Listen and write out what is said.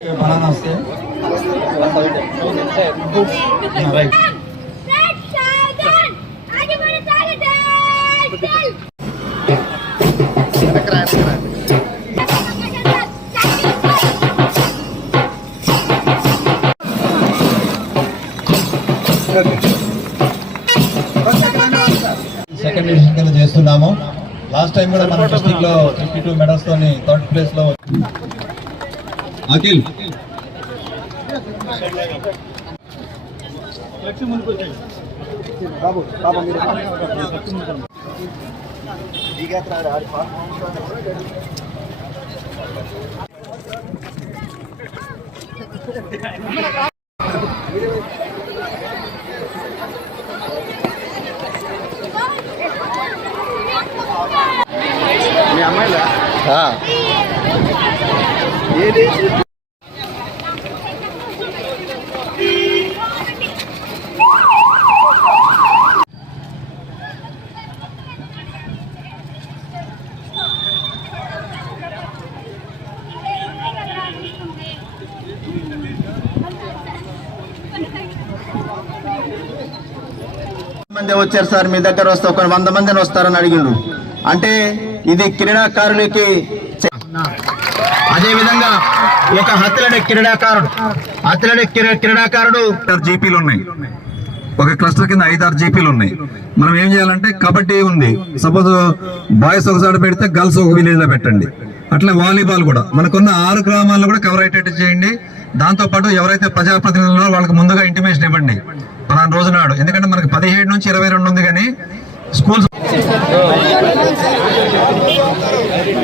बनाना वस्ते right second edition కింద చేస్తున్నాము. లాస్ట్ టైం కూడా మన డిస్ట్రిక్ట్ లో 52 మెడల్స్ తోని థర్డ్ ప్లేస్ లో అఖిల్ మీ అమ్మాయిలా ఏది మంది వచ్చారు సార్, మీ దగ్గర వస్తే ఒక 100 మందిని వస్తారని అడిగిండ్రు. అంటే ఇది క్రీడాకారులకి. అదే విధంగా ఒక అథ్లెటిక్ క్రీడాకారుడు జీపీలు ఉన్నాయి, ఒక క్లస్టర్ కింద 5-6 జీపీలు ఉన్నాయి. మనం ఏం చేయాలంటే కబడ్డీ ఉంది, సపోజ్ బాయ్స్ ఒకసారి పెడితే గర్ల్స్ ఒక విలేజ్ లో పెట్టండి. అట్లా వాలీబాల్ కూడా మనకున్న 6 గ్రామాల్లో కూడా కవర్ అయ్యేటట్టు చేయండి. దాంతో పాటు ఎవరైతే ప్రజాప్రతినిధులు వాళ్ళకి ముందుగా ఇంటిమేషన్ ఇవ్వండి పలానా రోజు నాడు. ఎందుకంటే మనకి 17 నుంచి 22 ఉంది, కానీ స్కూల్స్